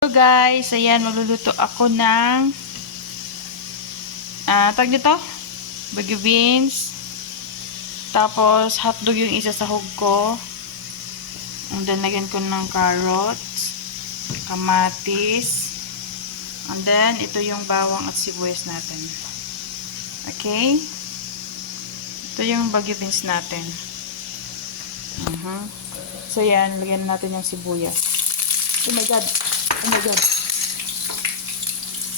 Hello guys, ayan, magluluto ako ng tag dito, bagyo beans, tapos hotdog yung isa sa hog ko, and then lagyan ko ng carrots, kamatis, and then ito yung bawang at sibuyas natin. Okay, ito yung bagyo beans natin. So yan, lagyan natin yung sibuyas. Oh my god, oh my god,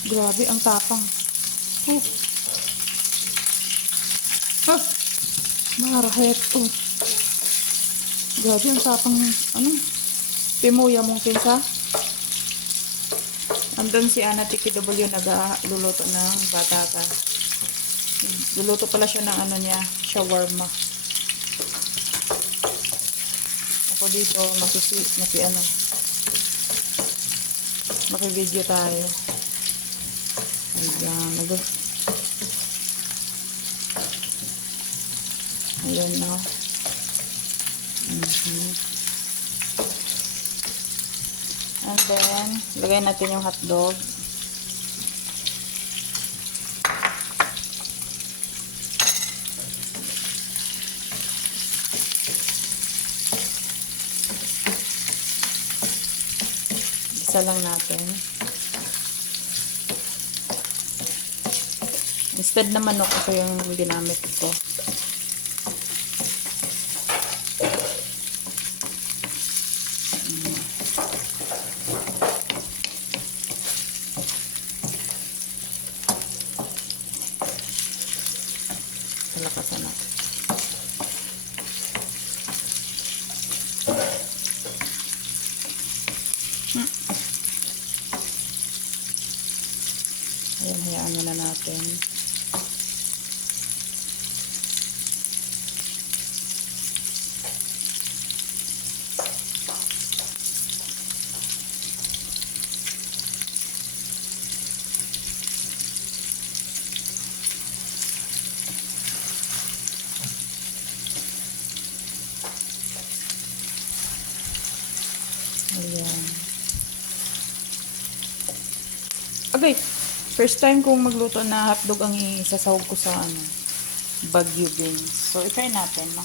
grabe ang tapang. Oh, marahet. Oh, grabe ang tapang, pimuya mong kinsa. Andun si Ana TKW nagluluto ng batata. Luluto pala siya ng shawarma. Ako dito, maki-video tayo. Ayan, ayan na. And then, lagay natin yung hotdog. Isa lang natin. Instead na manok, ito yung ginamit ko. Palakasan natin. Ayan, hayaan na natin. Ayan. Okay. First time kong magluto na hotdog ang isasahog ko sa bagyo beans. So, i-try natin, no?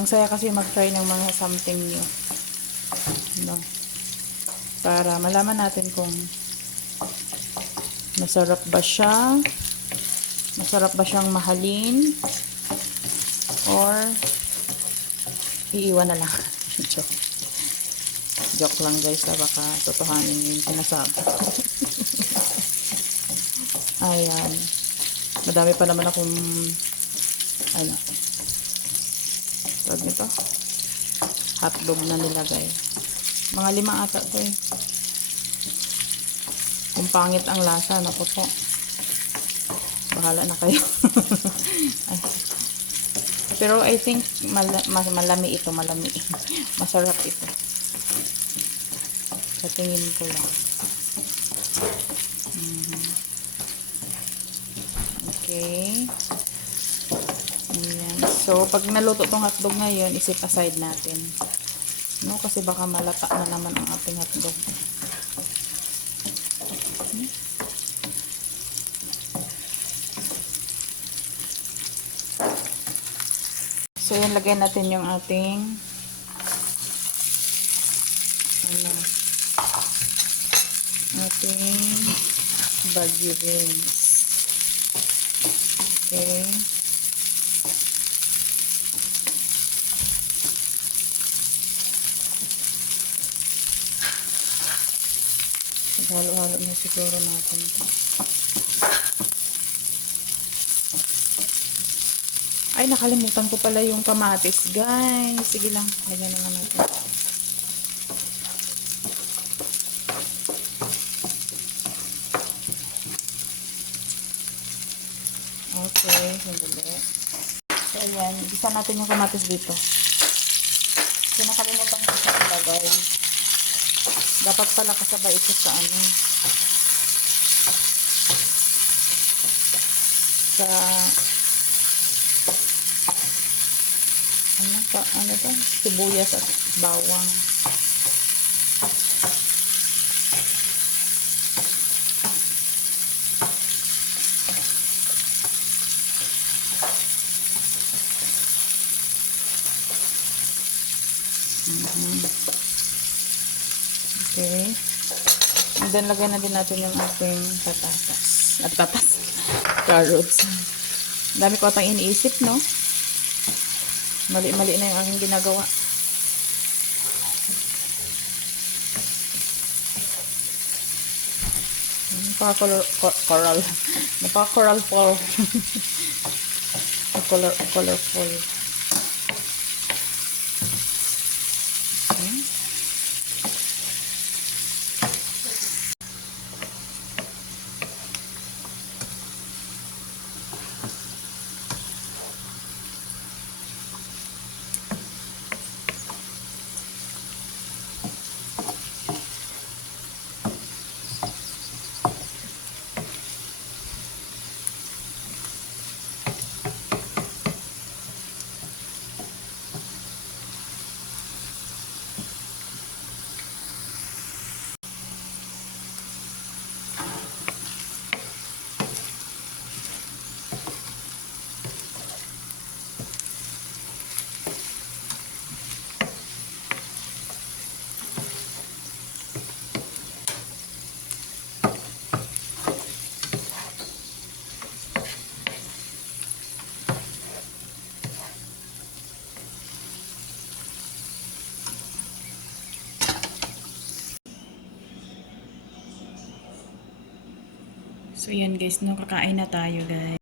Ang saya kasi mag-try ng mga something new. No? Para malaman natin kung masarap ba siyang mahalin, or iiwan na lang. Joke lang guys, baka totohanin yung sinasabi. Ayan. Madami pa naman akong tawag nito, hotdog na nilagay. Mga 5 ata to eh. Kung pangit ang lasa, naku po, bahala na kayo. Pero I think malami ito, masarap ito. Sa tingin ko lang. Okay. Ayan. So, pag naluto tong hotdog ngayon, isip aside natin. No, kasi baka malata na naman ang ating hotdog. So, yan, lagyan natin yung ating bagyo beans. Okay. Halo-halo na siguro natin ito. Ay, nakalimutan ko pala yung kamatis, guys. Sige lang, lagyan naman natin. Okay, sandali. So, ayan, isa natin yung kamatis dito. So, nakalimutan ko siya ilagay. Dapat pala kasabay ito sa sibuyas at bawang. Okay. And then, lagyan na din natin yung ating patatas. At patas. Carrots. Dami ko atang iniisip, no? Mali-mali na yung aking ginagawa. Napaka-coral. Napaka-coral fall. Colorful. Okay. So, yan guys, no, kakain na tayo guys.